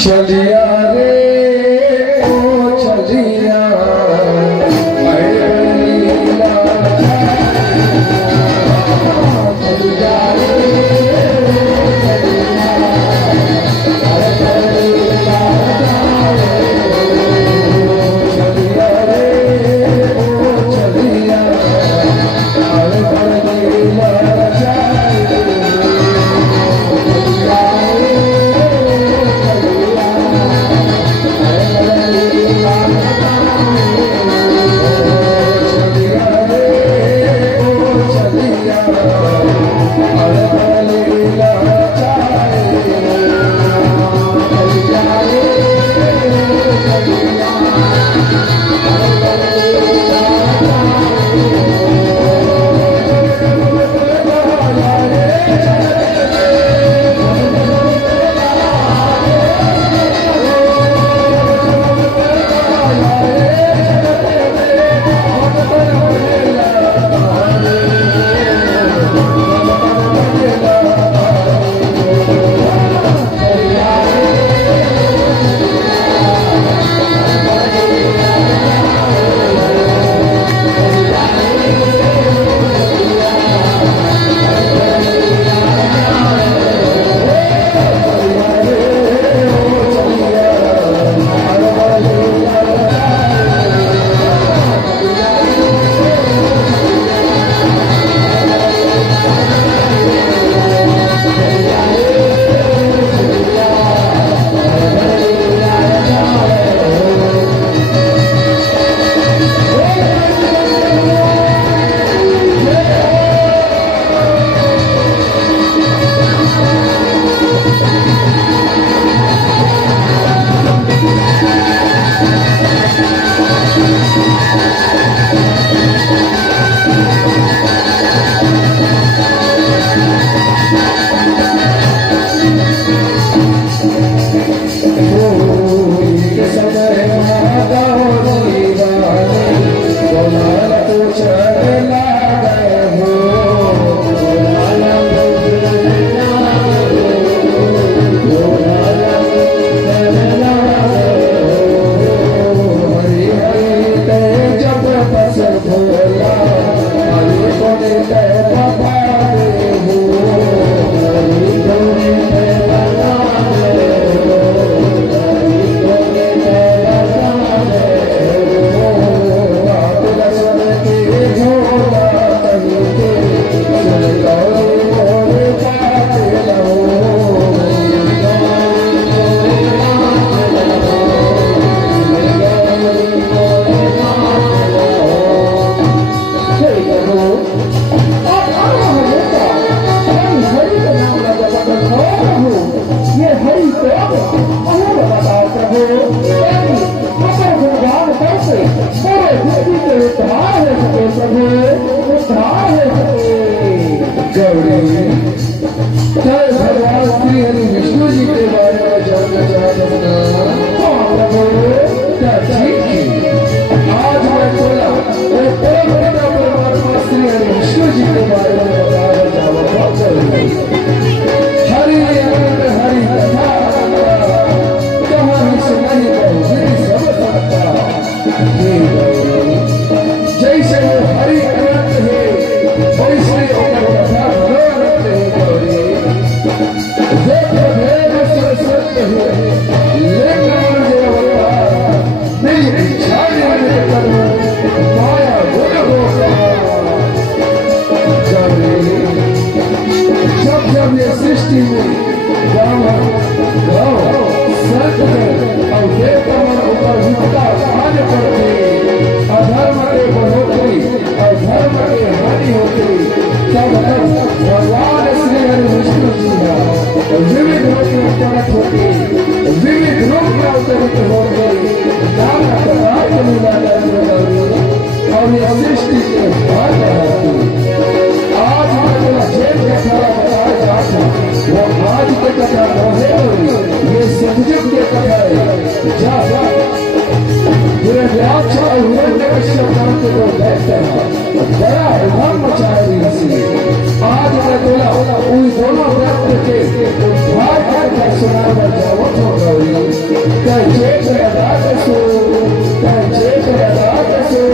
चलिया रे ओ चलिया लीला चलिया रे ये सृष्टि में गाँव संत और देवताओं ऊपर विपदा आने पड़ती, अधर्म के बढ़ोतरी और धर्म की हानि होती, तब भगवान श्री हरि विष्णु जी का विविध रूप में अवतरित होती, विविध रूप में अवतरित होते, नाना प्रकार के लीला और ये सृष्टि के भाग रहती। आज मैं जेल कथा बताया जाता, वो आज के कथा नहीं, ये सतयुग के कथा है। जा पूरे व्यास और हिरण्यकश्यप नाम के लोग बैठते हैं, बड़ा उधम मचाया इसी। आज मैं बोला उन दोनों व्यक्ति के उद्धार कर सुना जाओ तो गौरी कह जेठ लगा कसो, कह जेठ लगा कसो।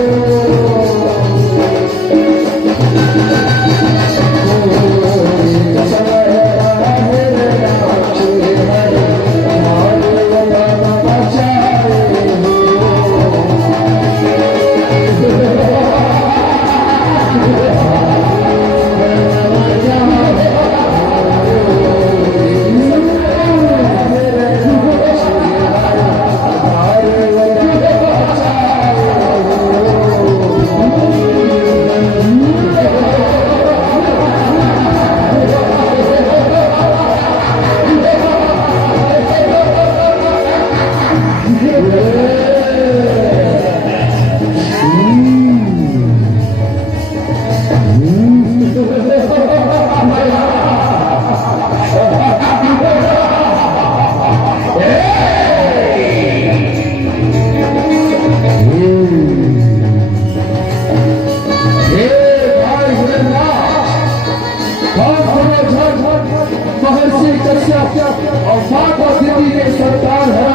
और माँ को दीदी ने संतान है,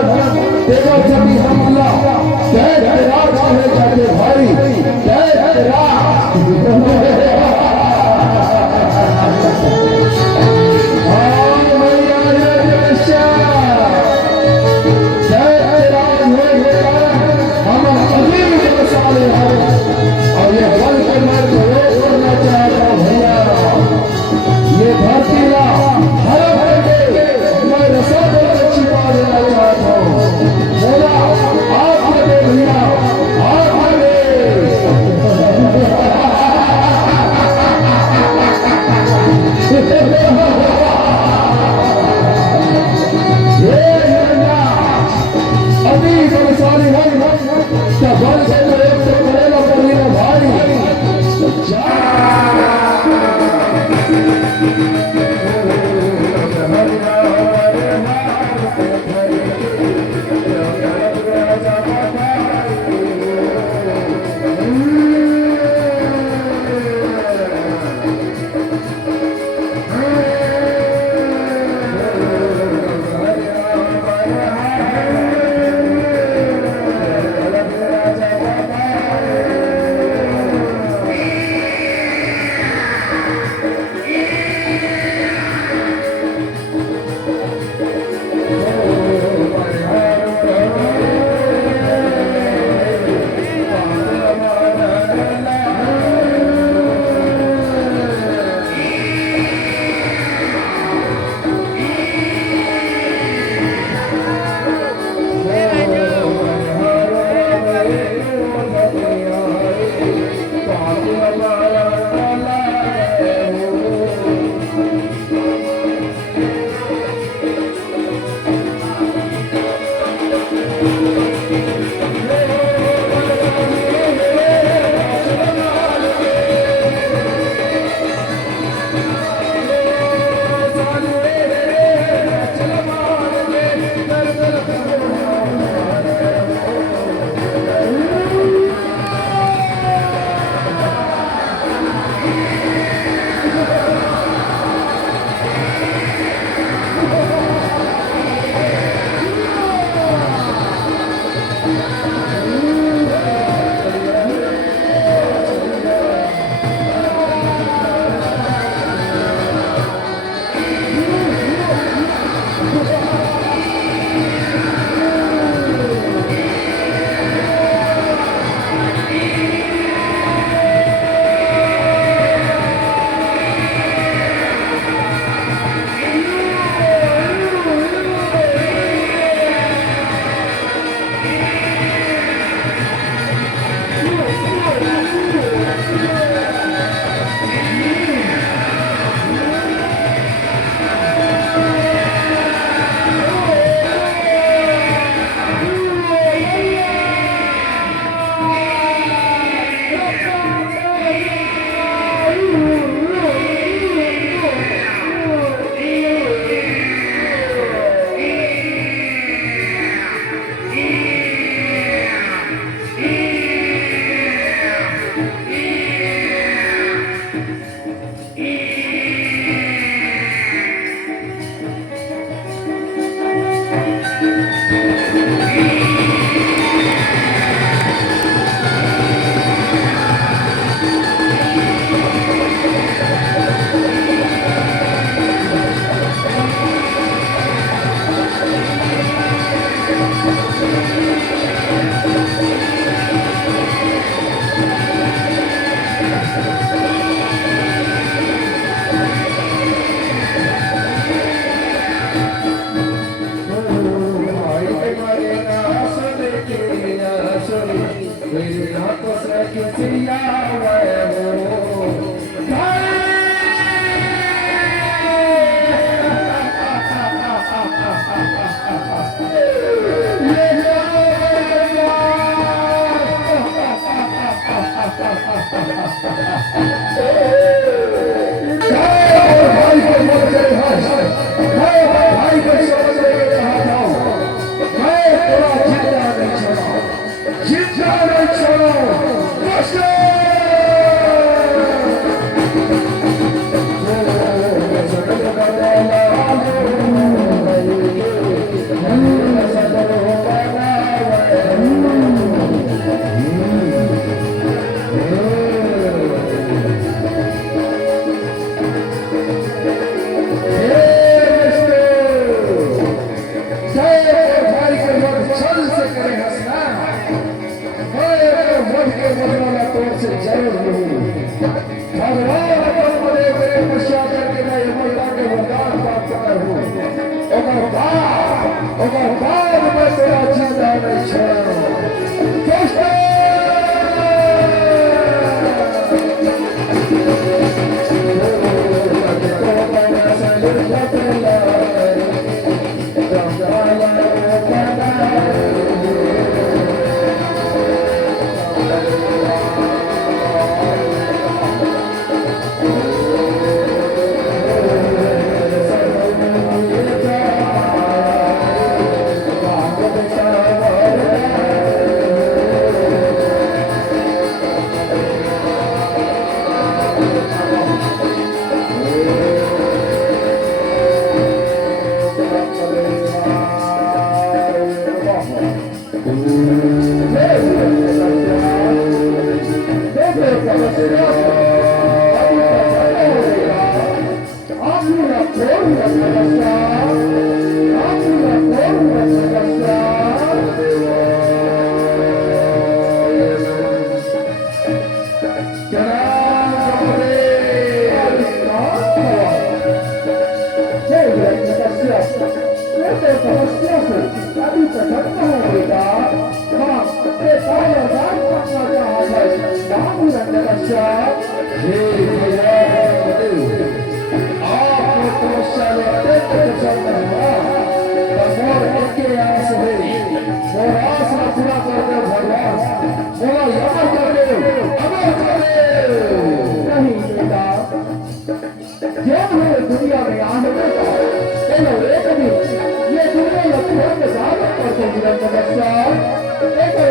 देखो जब हमला जय राज कहे जाते भाई, जय राज। और ये बल के मैं बोलना चाहता हूँ भैया, ये धरती मैं रसा छिपा देना मगर बाद में तेरा जिंदा नहीं छोड़ो कृष्ण दुनिया में आने एक दिन ये दुनिया लक्ष्मण के साथ करते जीवन समस्या एक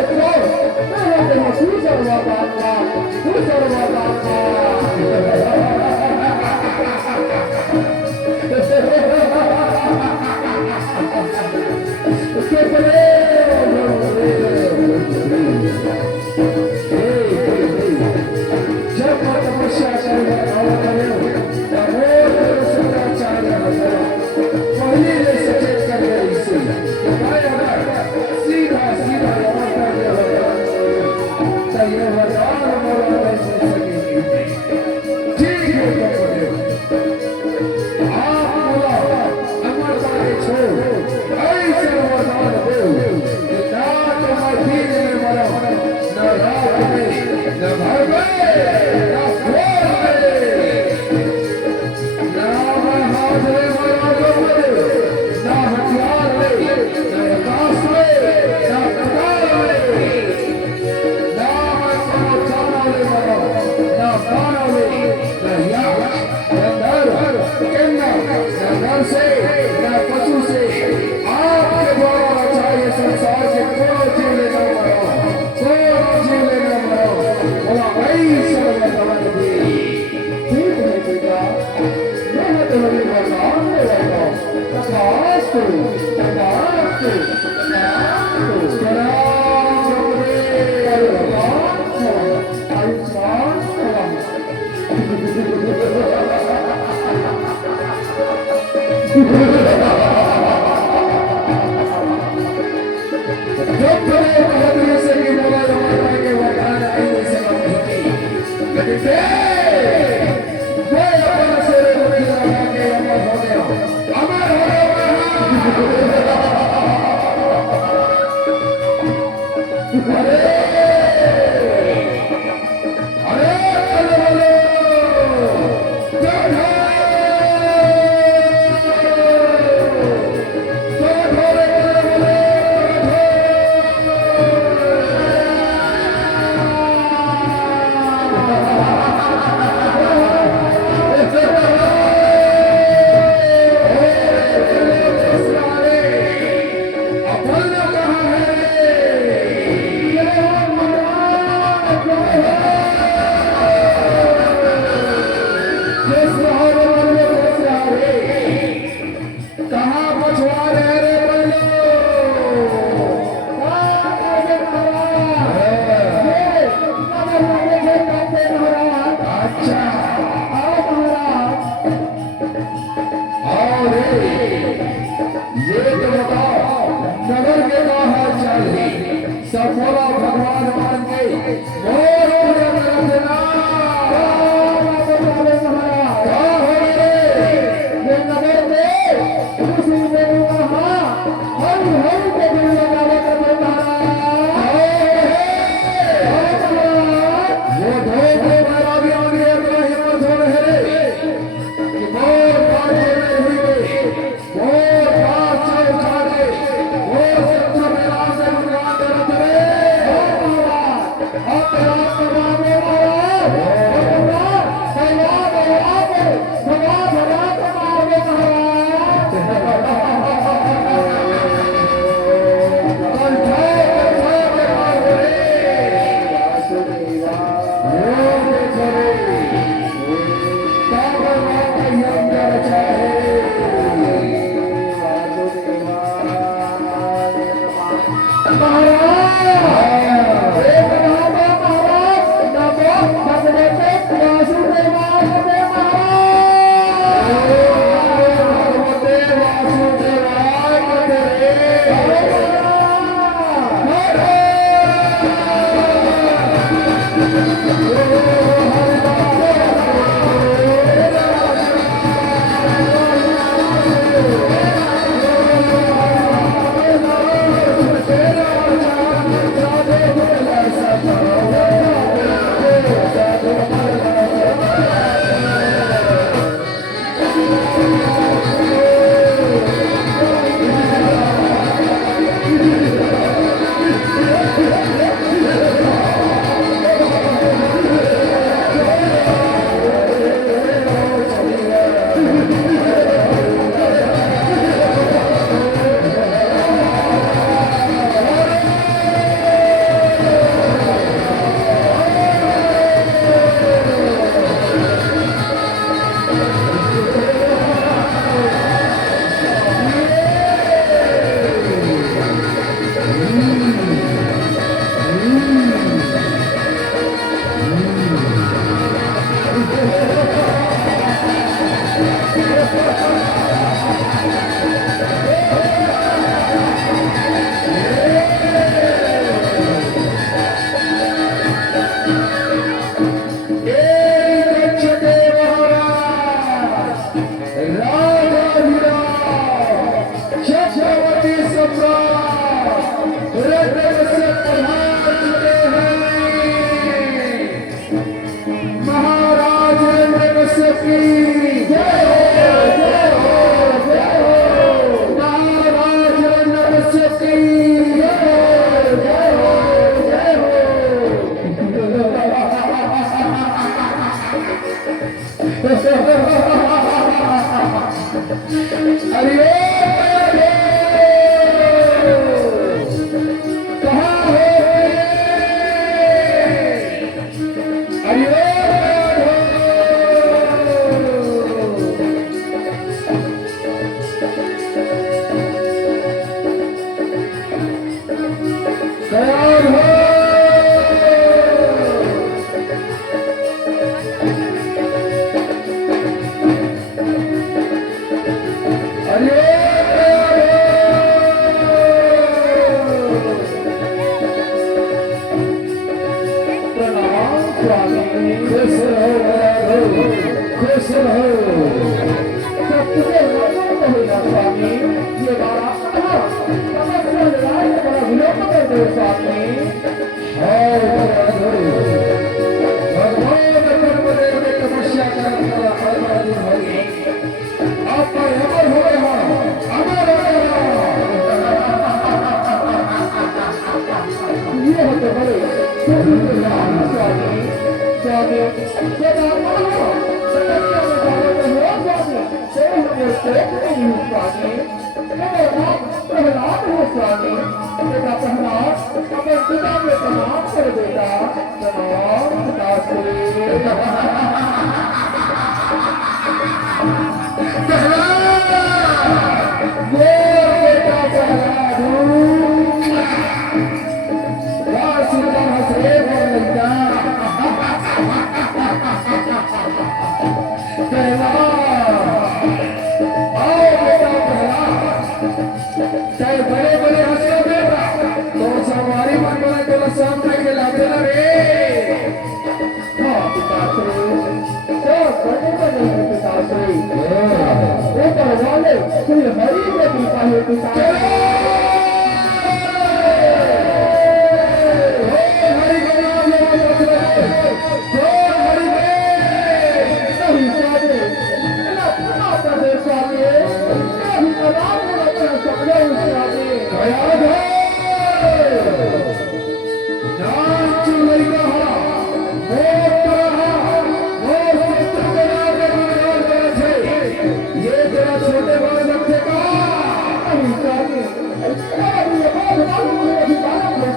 छोटे बड़े बच्चे का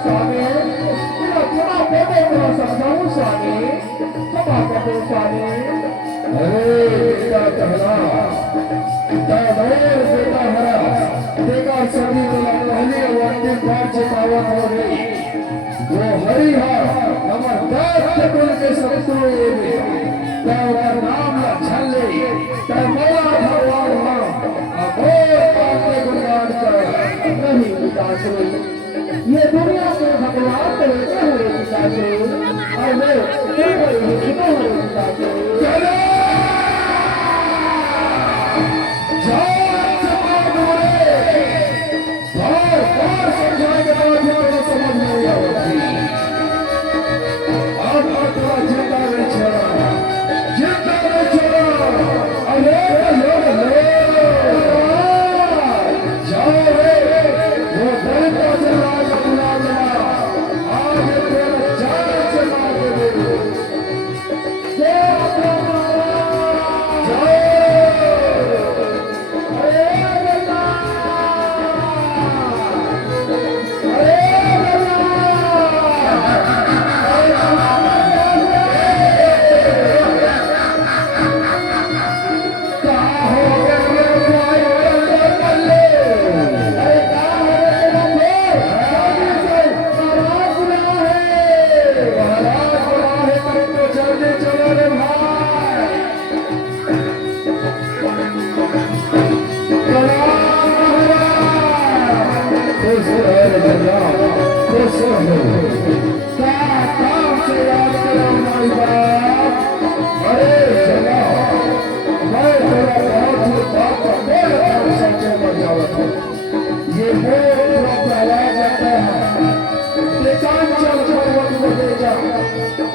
स्वामी थोड़ा बोलो थोड़ा समझाऊं स्वामी क्षमा करो स्वामी अरे बेटा कहला बेटा हरा देखा सभी पहले अंतिम बार चेतावत हो गई वो हरिहर हमार दैत्य कुल के शत्रु ये तेरा नाम छल ले ते मौला भगवान अघोर पाप के गुणगान कर नहीं पिताश्री ये दुनिया के भगवान तो लेते हुए पिताश्री और मैं केवल लिखते हुए पिताश्री चलो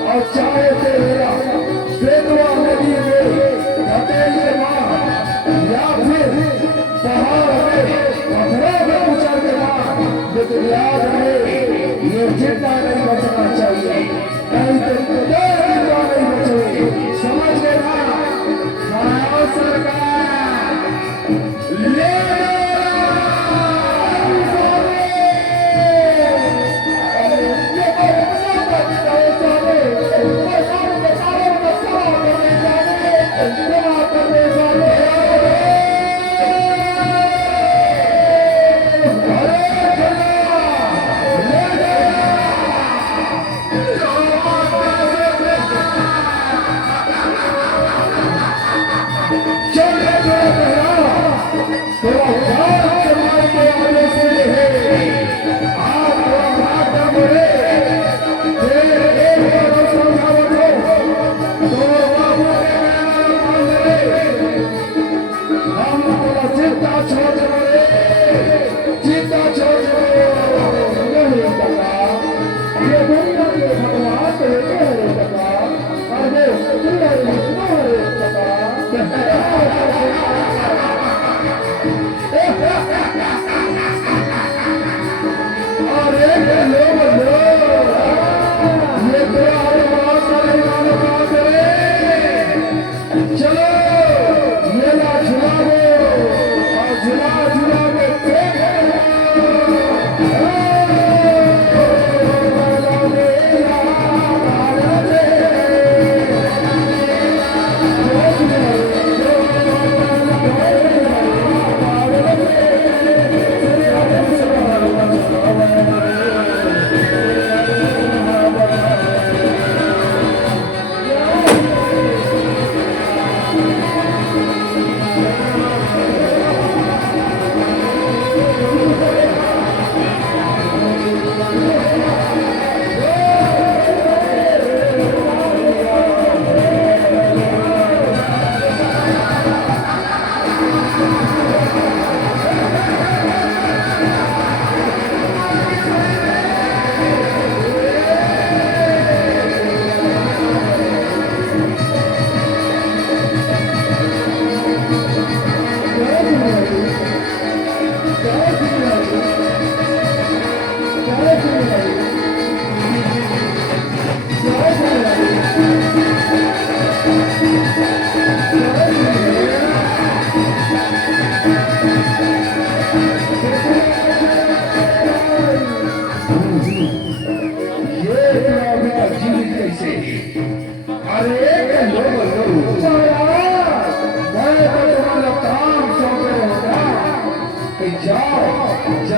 और चाहे तेरा बेतवा नदी में धकेल मार या फिर पहाड़ में पत्थरों में उछल के मार लेकिन याद रहे ये जितना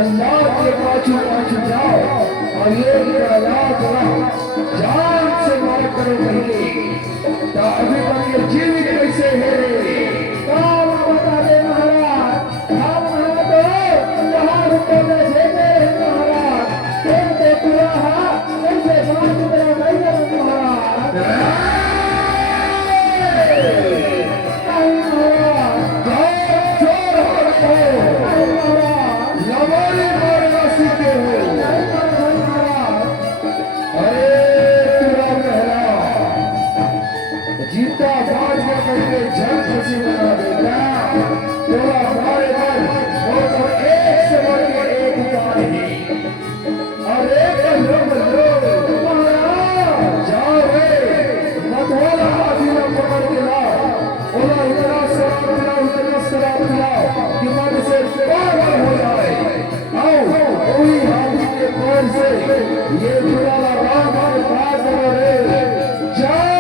जल्लाद के पाछू पाछू जाओ और ये जल्लाद जान से मार करो पहले तो अभी तक ये जीवित कैसे है काम बता दे महाराज हम तो यहाँ रुके में देते हैं महाराज कैसे पूरा है कैसे बात मेरा नहीं है महाराज जीता बाज में करके जन खुशी बना देता तेरा हमारे मन वो तो एक से बढ़ के एक उपाय है और एक लोग जाओ रे मतवाला हाथी में पकड़ के लाओ ओला इतना शराब दिलाओ कि मन से पागल हो जाए आओ वही हाथी के पैर से ये पुराना राम के पार करो रे जाओ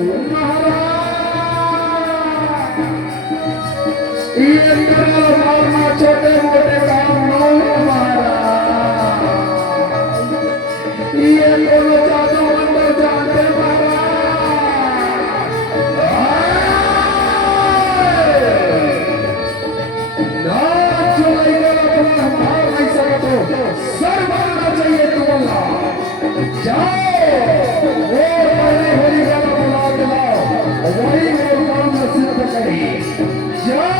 ये करो मारना छोटे मोटे काम न है महाराज, ये कोनो जादू मंत्र जानते महाराज, ना चुनाई का अपना भाव नहीं सकते, सर मारना चाहिए तुम्हारा, जाओ और पहले होली का बुला दिलाओ, वही वो काम नसीब करी, जाओ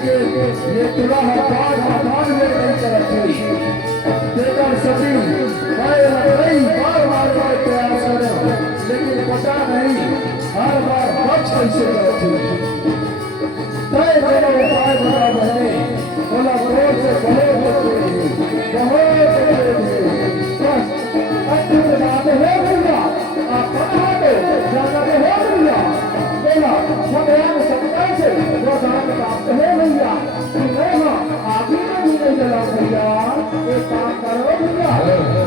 ये तुला हटान में नहीं करती, देखकर सभी कई बार प्रयास करे, लेकिन पता नहीं हर बार बच कैसे करती। तय करो उपाय बता बहने, बोला बहुत से बहुत बस अंतिम बात है भैया, आप बता दो जाना तो हो भैया, बोला भगवान सत्ता से वो दान प्राप्त है भैया, आगे में भी नहीं चला भैया, एक काम करो भैया,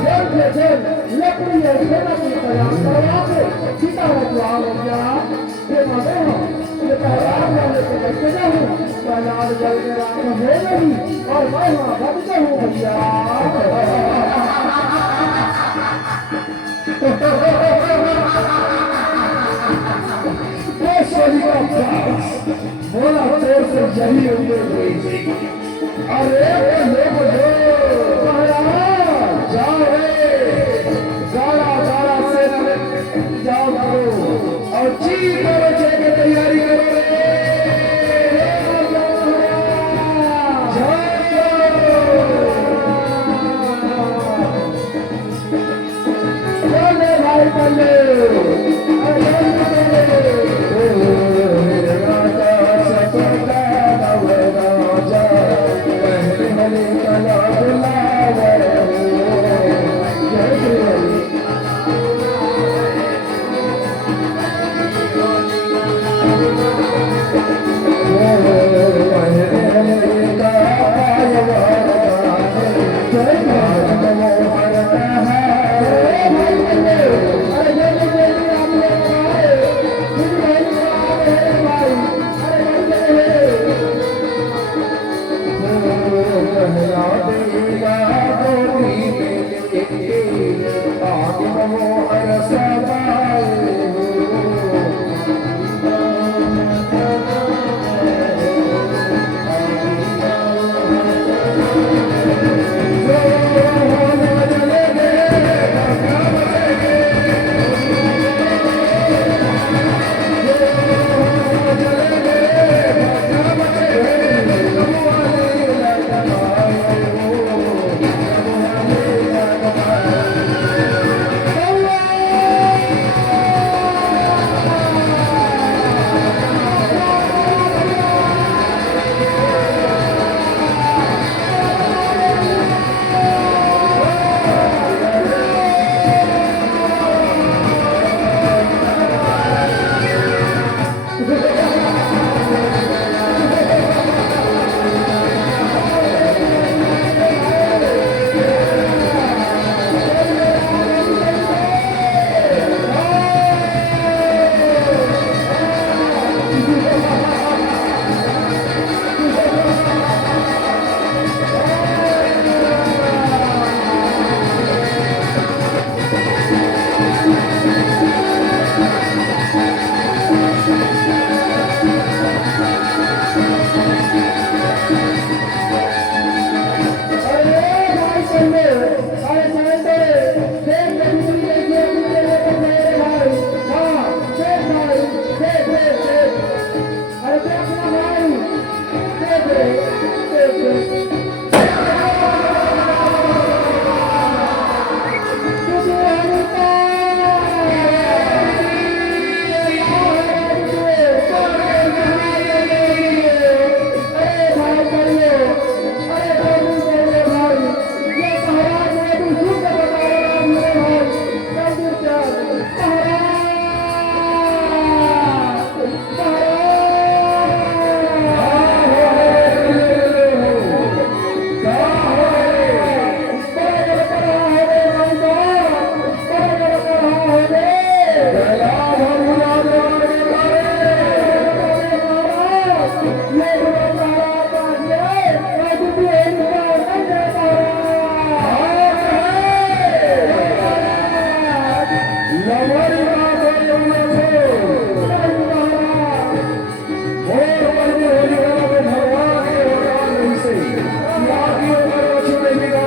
जल्द से जल्द लकड़ी और सेना की तैयार करवा के सीता रखवाओ भैया, ये मजे हो ये तैयार वाले को करके जाऊँ, तैयार जल के रात में हो गई और मैं वहाँ बचता हूँ भैया। बोला तेरे से यही उम्मीद हुई थी, अरे लोग जो जाओ रे गाड़ा गाड़ा से जाओ करो और चीज करो की तैयारी करो रे, चले भाई चले Kala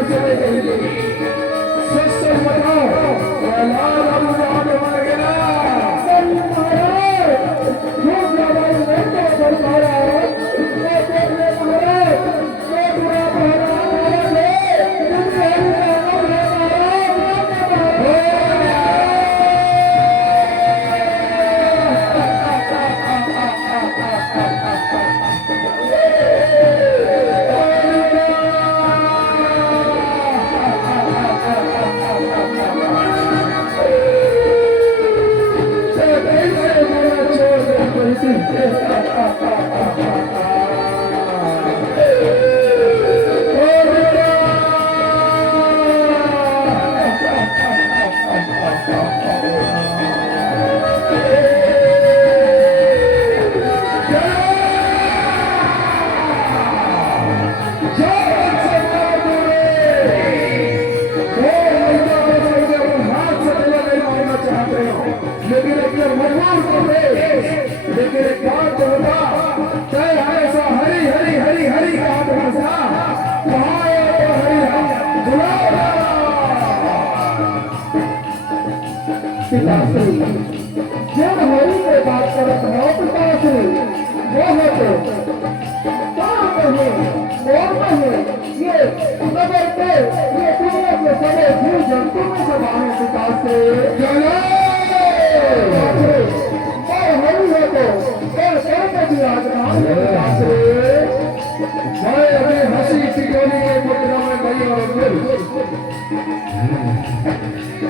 चले गए सच सच बताओ प्रहलाद अबू जहां पे मर गया जब हरि के बात करत हो पिताश्री वो होते कहाँ में है और में है ये नगर पे ये दुनिया के सारे जीव जंतु में सब आए पिताश्री चलो और हरि हो तो और कर्म भी आजमान पिताश्री मैं अभी हंसी टिकोली के मुद्रा में गई और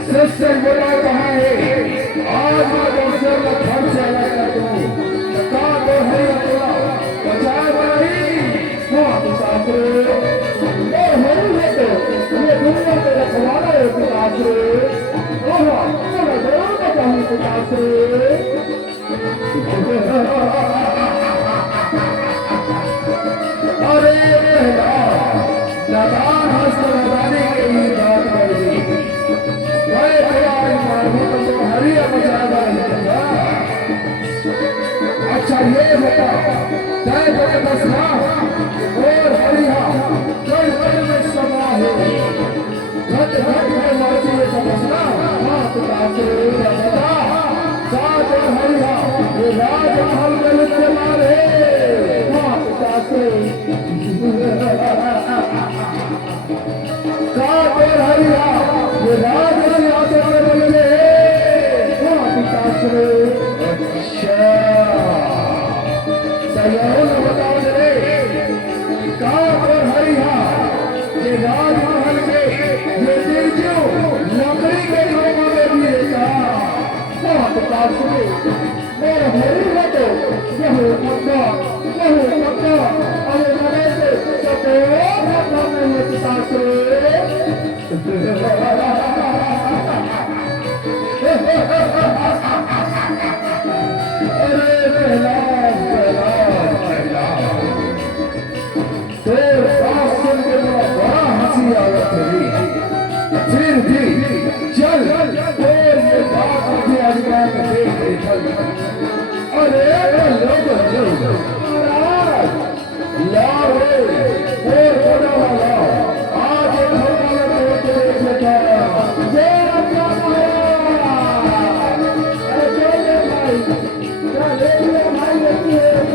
सच सच बोला कहाँ है आज मैं दोस्तों का घर से अलग कर दूँ कहाँ तो है अकेला बचाए भाई हाँ पिताश्री और हरि हो तो ये दुनिया के रखवाला है पिताश्री ओह चलो जरूर बताऊँ पिताश्री अरे नादान हंस नदाने के लिए बात कर दी मैं तेरा आज मारूं तो हरिया बचाएगा अच्छा ये बता तय बता दसना और हरिया कल कल में समा है घट घट में मारती है समझना हाँ पिताश्री बता साथ और हरिया ये राजमहल में लिखने मारे हाँ पिताश्री हरिया ये राज सिंहासन में बदले हाँ पिताश्री अच्छा सयारों ने बताओ जरे काप और हरिया ये राजमहल के ये निर्जो लकड़ी के लोगों में भी रहता हाँ पिताश्री और हरि हो तो यह पक्का अरे मरे से तो में पिताश्री अरे प्रहलाद तो बात सुन के बड़ा हंसी आ रही फिर भी चल और ये बात मुझे अजमा में देख अरे लोग लाओ और होने वाला आज देख लेता जय राम अरे चले भाई क्या ले लिया भाई लगी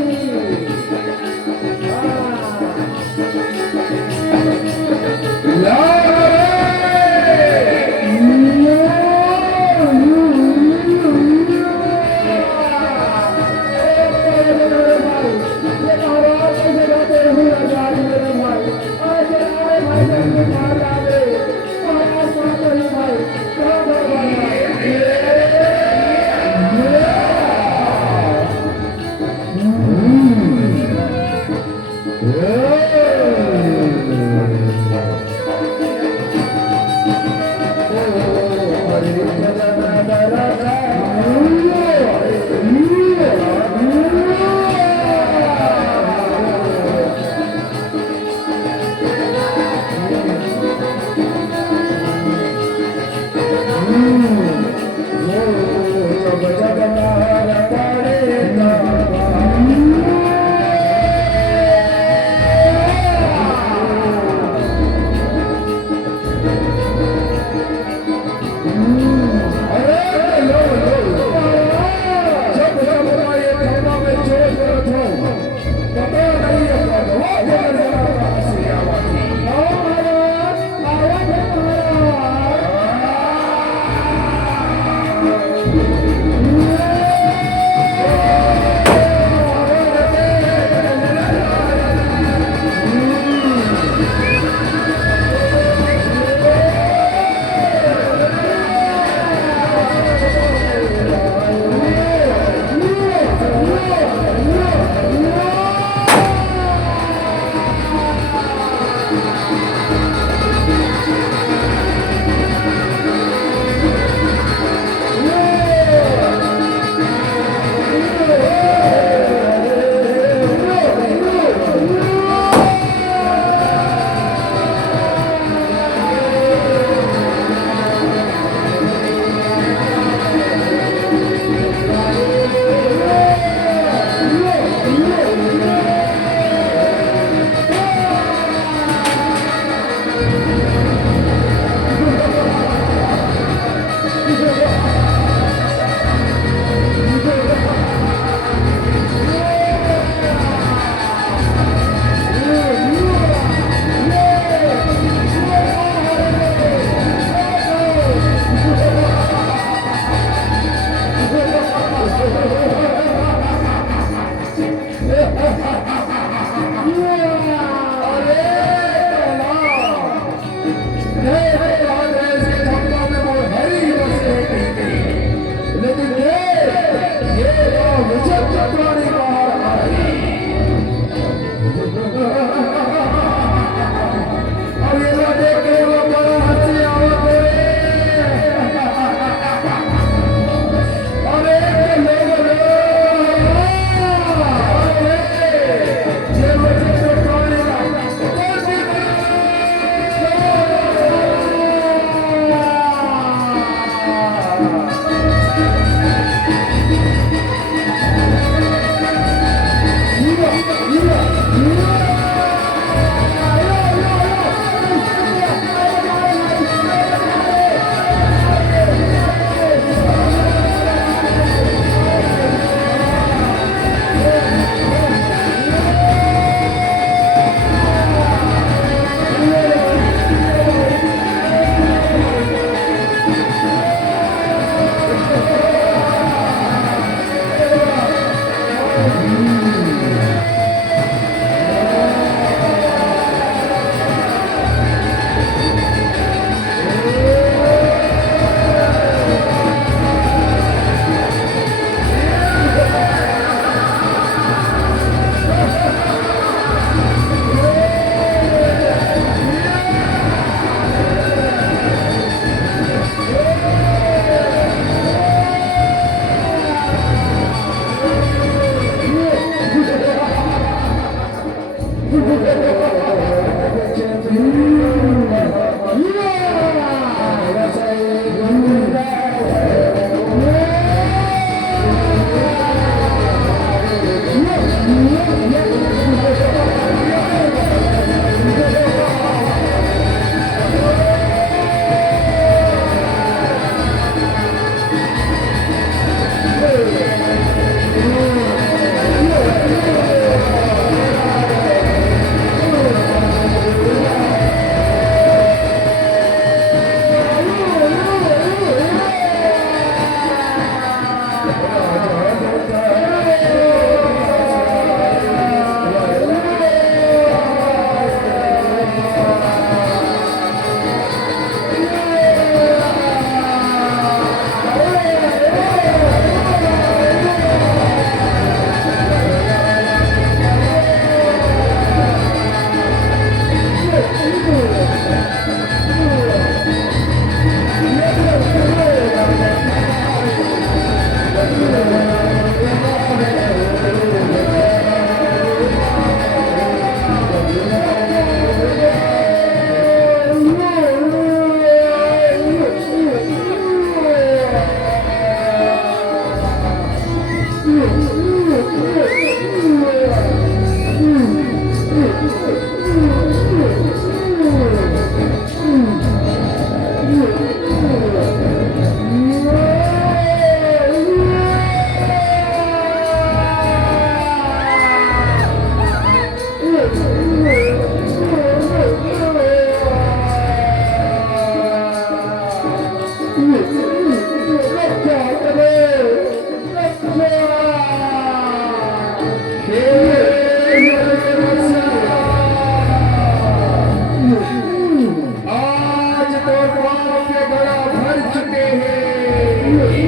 हार चुके हैं